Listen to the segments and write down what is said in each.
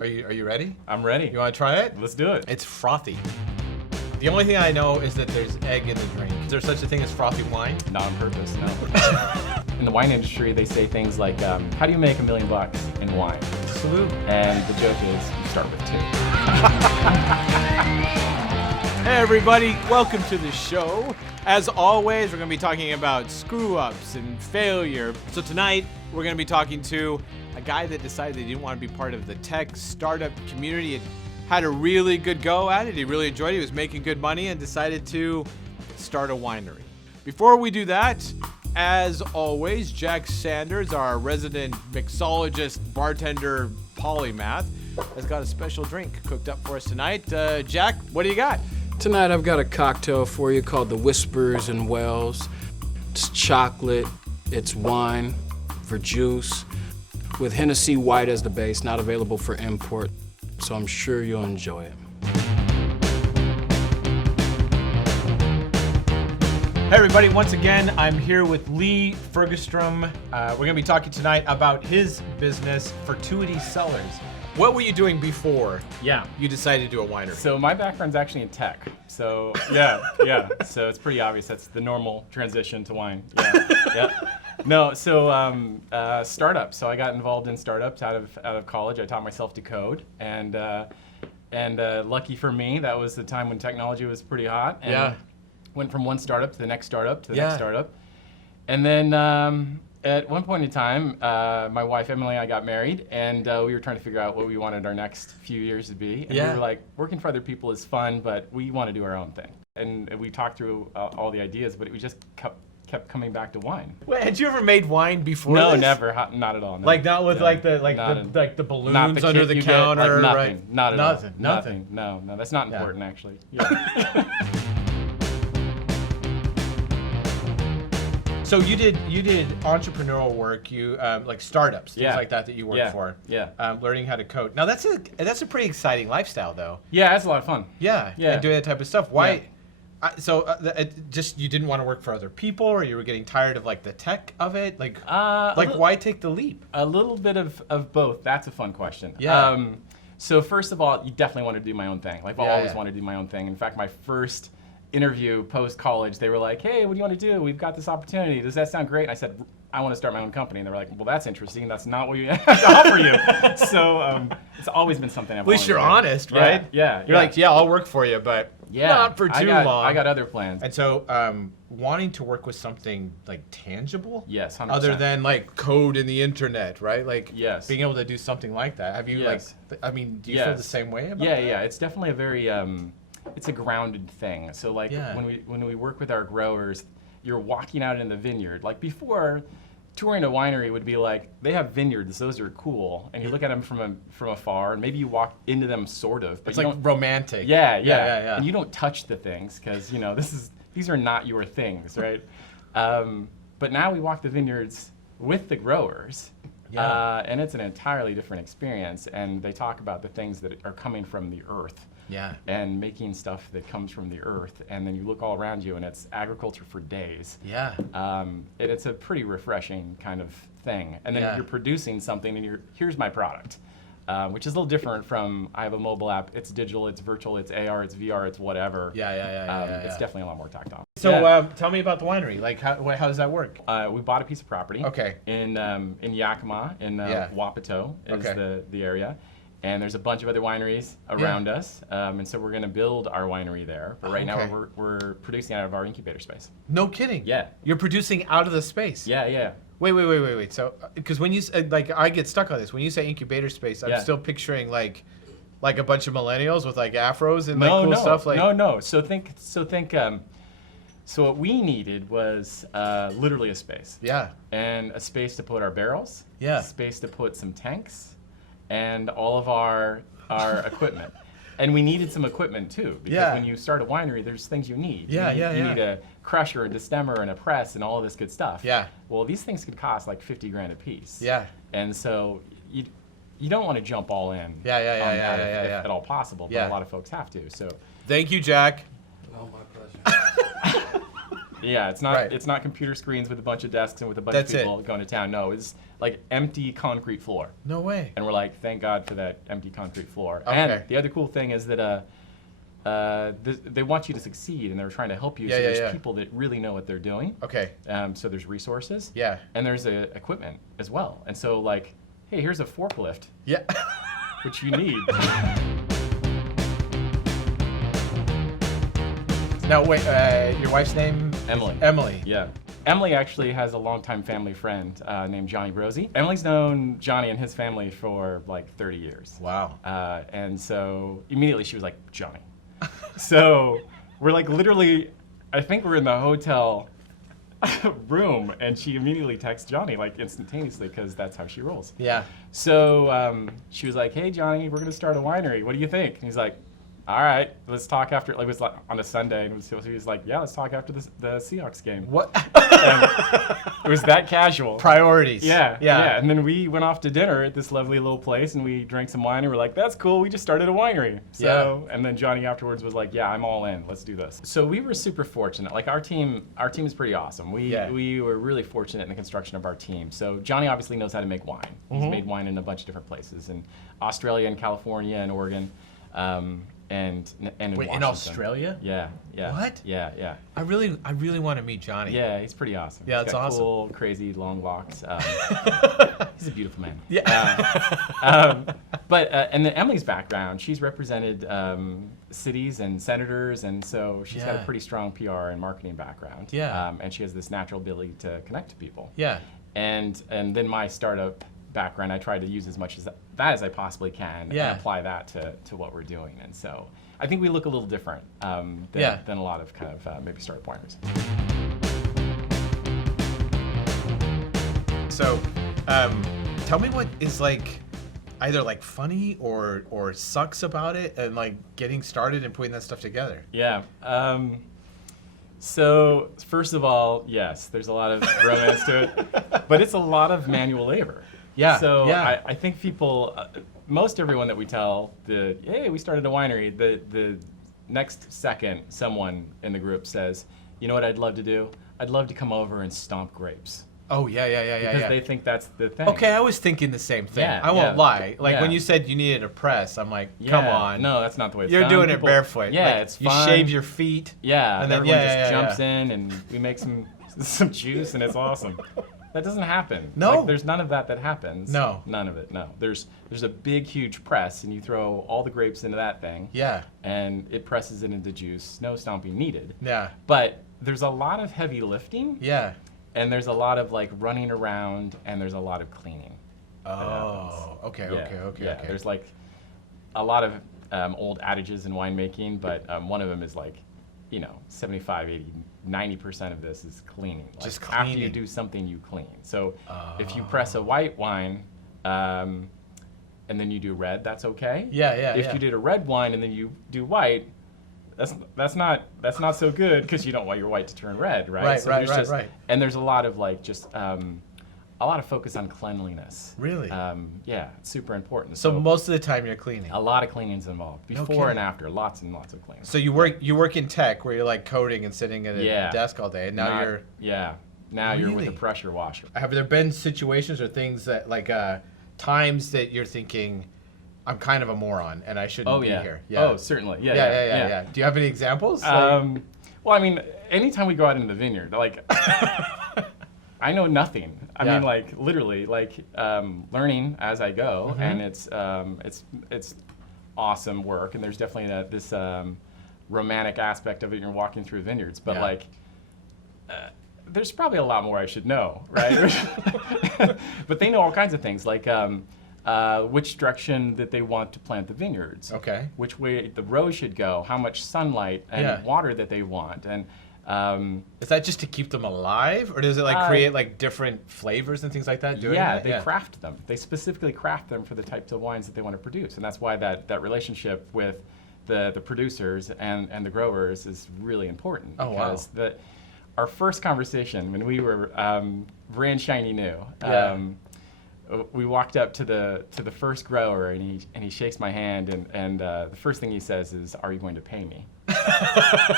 Are you ready? I'm ready. You want to try it? Let's do it. It's frothy. The only thing I know is that there's egg in the drink. Is there such a thing as frothy wine? Not on purpose, no. In the wine industry, they say things like, how do you make $1 million in wine? Salute. And the joke is, you start with 2. Hey everybody, welcome to the show. As always, we're going to be talking about screw-ups and failure. So tonight, we're going to be talking to a guy that decided he didn't want to be part of the tech startup community. He had a really good go at it. He really enjoyed it. He was making good money and decided to start a winery. Before we do that, as always, Jack Sanders, our resident mixologist, bartender, polymath, has got a special drink cooked up for us tonight. Jack, what do you got? Tonight I've got a cocktail for you called the Whispers and Wells. It's chocolate, it's wine, verjuice, with Hennessy White as the base, not available for import, so I'm sure you'll enjoy it. Hey everybody, once again, I'm here with Lee Fergestrom. We're going to be talking tonight about his business, Fortuity Cellars. What were you doing before you decided to do a winery? So my background's actually in tech. So yeah. So it's pretty obvious that's the normal transition to wine. Yeah. No, so startups. So I got involved in startups out of college. I taught myself to code, and lucky for me, that was the time when technology was pretty hot. And went from one startup to the next startup to the next startup, and then. At one point in time, my wife Emily and I got married, and we were trying to figure out what we wanted our next few years to be. And we were like, working for other people is fun, but we want to do our own thing. And we talked through all the ideas, but we just kept coming back to wine. Wait, had you ever made wine before? No, this? never, not at all. No. Like not with the balloons under the counter, nothing, right? Not at all. Nothing. No, that's not important actually. Yeah. So you did entrepreneurial work, you like startups, things like that you worked for. Yeah. Learning how to code. Now that's a pretty exciting lifestyle though. Yeah, that's a lot of fun. Yeah. And doing that type of stuff. Why? Just you didn't want to work for other people, or you were getting tired of like the tech of it? Like why take the leap? A little bit of both. That's a fun question. Yeah. So first of all, you definitely want to do my own thing. Like I've always wanted to do my own thing. In fact, my first interview post-college, they were like, hey, what do you want to do? We've got this opportunity. Does that sound great? And I said, I want to start my own company. And they were like, well, that's interesting. That's not what we have to offer you. So it's always been something I've At least you're honest, right? Yeah. You're like, I'll work for you, but not for too long. I got other plans. And so wanting to work with something like tangible? Yes, 100%. Other than like code in the internet, right? Like being able to do something like that. Have you do you feel the same way about that? Yeah. It's definitely a very it's a grounded thing. So like when we work with our growers, you're walking out in the vineyard. Like before, touring a winery would be like, they have vineyards, those are cool. And you look at them from afar, and maybe you walk into them sort of. But it's like romantic. Yeah. And you don't touch the things, because these are not your things, right? But now we walk the vineyards with the growers. And it's an entirely different experience. And they talk about the things that are coming from the earth. And making stuff that comes from the earth, and then you look all around you and it's agriculture for days. It's a pretty refreshing kind of thing. And then you're producing something and here's my product, which is a little different from, I have a mobile app, it's digital, it's virtual, it's AR, it's VR, it's whatever. It's definitely a lot more tactile. So tell me about the winery. Like how does that work? We bought a piece of property in Yakima, in Wapato is the area. And there's a bunch of other wineries around us, and so we're going to build our winery there. But right now we're producing out of our incubator space. No kidding. Yeah. You're producing out of the space. Yeah. Wait. So, because when you I get stuck on this. When you say incubator space, I'm still picturing like a bunch of millennials with like afros and cool stuff. Like no. So think. So what we needed was literally a space. And a space to put our barrels. A space to put some tanks. And all of our equipment. And we needed some equipment too, because when you start a winery, there's things you need. You need a crusher, a destemmer, and a press, and all of this good stuff. Well, these things could cost like 50 grand a piece. And so you don't want to jump all in if at all possible, but a lot of folks have to. So thank you, Jack. Oh, my pleasure. Yeah, it's not Right. it's not computer screens with a bunch of desks and with a bunch That's of it. people going to town. No, it's like empty concrete floor. No way. And we're like, thank God for that empty concrete floor. Okay. And the other cool thing is that they want you to succeed, and they're trying to help you. Yeah, so yeah, there's yeah. people that really know what they're doing. Okay. So there's resources. Yeah. And there's equipment as well. And so like, hey, here's a forklift, Yeah. which you need. Now wait, your wife's name? Emily. Emily. Yeah. Emily actually has a longtime family friend named Johnny Brosey. Emily's known Johnny and his family for like 30 years. Wow. And so immediately she was like, Johnny. So we're like literally, I think we're in the hotel room, and she immediately texts Johnny like instantaneously because that's how she rolls. Yeah. So she was like, hey Johnny, we're gonna start a winery. What do you think? And he's like, all right, let's talk after. Like, it was like on a Sunday, and he was like, yeah, let's talk after the Seahawks game. What? And it was that casual. Priorities. Yeah, Yeah. yeah. And then we went off to dinner at this lovely little place, and we drank some wine, and we're like, that's cool, we just started a winery. So, and then Johnny afterwards was like, yeah, I'm all in, let's do this. So we were super fortunate. Like our team is pretty awesome. We were really fortunate in the construction of our team. So Johnny obviously knows how to make wine. He's made wine in a bunch of different places, in Australia and California and Oregon. And in Wait, Washington. in Australia? Yeah, yeah. What? Yeah, yeah. I really want to meet Johnny. Yeah, he's pretty awesome. Yeah, He's that's got awesome. Cool, crazy, long locks. He's a beautiful man. Yeah. And then Emily's background, she's represented cities and senators, and so she's got a Yeah. pretty strong PR and marketing background. Yeah. And she has this natural ability to connect to people. Yeah. And then my startup background, I try to use as much as that as I possibly can Yeah. and apply that to what we're doing. And so I think we look a little different than a lot of kind of maybe startup wineries. So, tell me what is like either like funny or sucks about it, and like getting started and putting that stuff together. Yeah. So first of all, yes, there's a lot of romance to it, but it's a lot of manual labor. Yeah. So yeah. I think people, most everyone that we tell, hey, we started a winery, the next second someone in the group says, you know what I'd love to do? I'd love to come over and stomp grapes. Oh yeah. Because they think that's the thing. Okay, I was thinking the same thing. Yeah, I won't yeah. lie. Like when Yeah. you said you needed a press, I'm like, Yeah, come on. No, that's not the way it's You're done. doing People- it barefoot. Yeah, Like, it's you fun. shave your feet. Yeah, and then everyone yeah, just yeah, jumps yeah. in and we make some juice and it's awesome. That doesn't happen. No. Like, there's none of that happens. No. None of it. No. There's a big huge press and you throw all the grapes into that thing. Yeah. And it presses it into juice. No stomping needed. Yeah. But there's a lot of heavy lifting. Yeah. And there's a lot of like running around and there's a lot of cleaning. Oh. Okay. Yeah, Okay. yeah. Okay. There's like a lot of old adages in winemaking, but one of them is like, 75, 80, 90% of this is cleaning. Like Just after you cleaning. do something, you clean. So if you press a white wine and then you do red, that's okay. Yeah. Yeah. If yeah. you did a red wine and then you do white, that's not so good because you don't want your white to turn red, right? Right, So right, there's right, just, right. And there's a lot of like just a lot of focus on cleanliness. Really? Yeah, it's super important. So most of the time you're cleaning. a lot of cleaning's involved before kidding. and after, lots and lots of cleaning. So you work in tech where you're like coding and sitting at a Yeah. desk all day, and now Not- you're. yeah. Now you're with Really? a pressure washer. Have there been situations or things that like times that you're thinking, I'm kind of a moron and I shouldn't Oh be yeah. here? Oh certainly. Yeah. Yeah. Do you have any examples? Well, I mean, anytime we go out into the vineyard, like, I know nothing. I Yeah. mean, like, literally, like, learning as I go, Mm-hmm. and it's awesome work, and there's definitely this romantic aspect of it. You're walking through vineyards, but Yeah. like, there's probably a lot more I should know, right? But they know all kinds of things, like which direction that they want to plant the vineyards. Okay. Which way the row should go, how much sunlight and Yeah. water that they want, and Is that just to keep them alive, or does it like create like different flavors and things like that? Doing yeah, that? they craft them. They specifically craft them for the types of wines that they want to produce, and that's why that relationship with the producers and the growers is really important. Oh, wow. Because our first conversation when we were brand shiny new. Yeah. We walked up to the first grower and he shakes my hand and the first thing he says is, "Are you going to pay me?"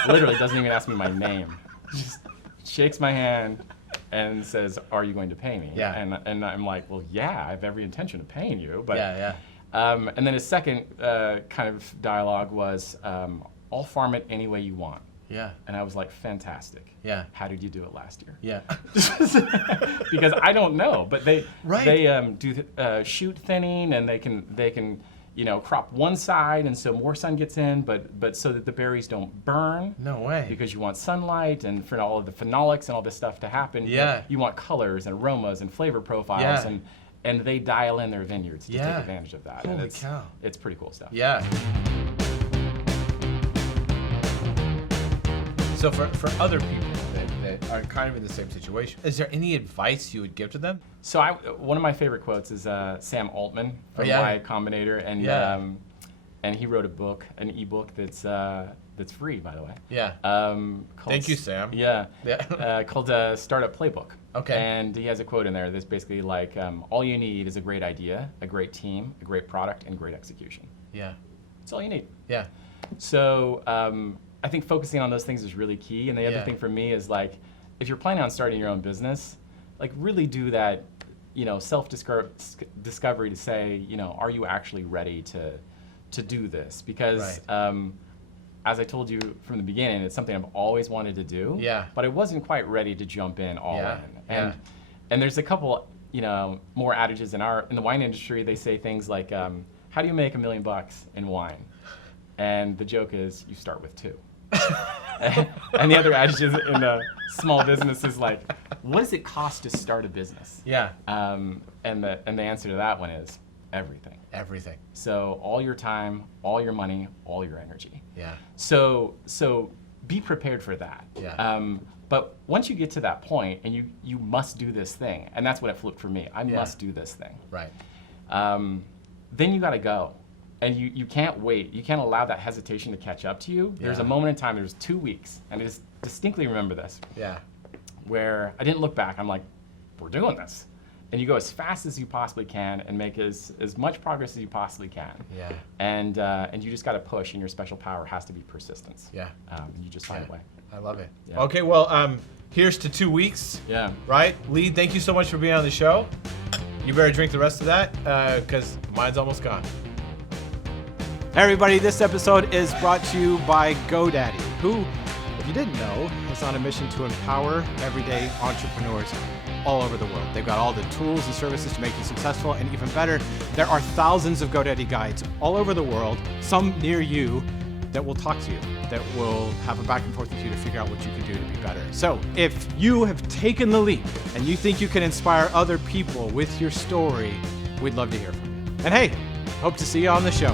Literally doesn't even ask me my name. shakes my hand, and says, "Are you going to pay me?" Yeah. And I'm like, "Well, yeah, I have every intention of paying you." But Yeah. and then his second kind of dialogue was, "I'll farm it any way you want." Yeah. And I was like, "Fantastic." Yeah. How did you do it last year? Yeah. Because I don't know, but they Right. do shoot thinning, and they can crop one side, and so more sun gets in, but so that the berries don't burn. No way. Because you want sunlight, and for all of the phenolics and all this stuff to happen, Yeah. you want colors and aromas and flavor profiles, Yeah. and they dial in their vineyards to take Yeah. advantage of that. Holy and it's, cow. It's pretty cool stuff. Yeah. So for other people that are kind of in the same situation, is there any advice you would give to them? So one of my favorite quotes is Sam Altman from yeah. Y Combinator, and Yeah. And he wrote a book, an ebook that's free, by the way. Yeah. Called Thank you, Sam. Yeah. Yeah. Called Startup Playbook. Okay. And he has a quote in there that's basically like, all you need is a great idea, a great team, a great product, and great execution. Yeah. That's all you need. Yeah. So I think focusing on those things is really key. And the other Yeah. thing for me is like, if you're planning on starting your own business, like really do that, self-discovery to say, are you actually ready to do this? Because as I told you from the beginning, it's something I've always wanted to do. Yeah. But I wasn't quite ready to jump in all Yeah. in. And there's a couple, more adages in the wine industry. They say things like, how do you make $1 million in wine? And the joke is, you start with 2. And the other adage in the small business is like, what does it cost to start a business? Yeah. And the answer to that one is everything. Everything. So all your time, all your money, all your energy. Yeah. So be prepared for that. Yeah. But once you get to that point, and you must do this thing, and that's what it flipped for me. I Yeah. must do this thing. Right. Then you got to go. And you can't wait. You can't allow that hesitation to catch up to you. There's a Yeah. moment in time, there's 2 weeks, and I just distinctly remember this, Yeah. where I didn't look back. I'm like, we're doing this. And you go as fast as you possibly can and make as much progress as you possibly can. Yeah. And you just got to push, and your special power has to be persistence. Yeah. You just find a way. I love it. Yeah. Okay, well, here's to 2 weeks. Yeah. Right? Lee, thank you so much for being on the show. You better drink the rest of that, because mine's almost gone. Hey everybody, this episode is brought to you by GoDaddy, who, if you didn't know, is on a mission to empower everyday entrepreneurs all over the world. They've got all the tools and services to make you successful, and even better, there are thousands of GoDaddy guides all over the world, some near you, that will talk to you, that will have a back and forth with you to figure out what you can do to be better. So if you have taken the leap and you think you can inspire other people with your story, we'd love to hear from you. And hey, hope to see you on the show.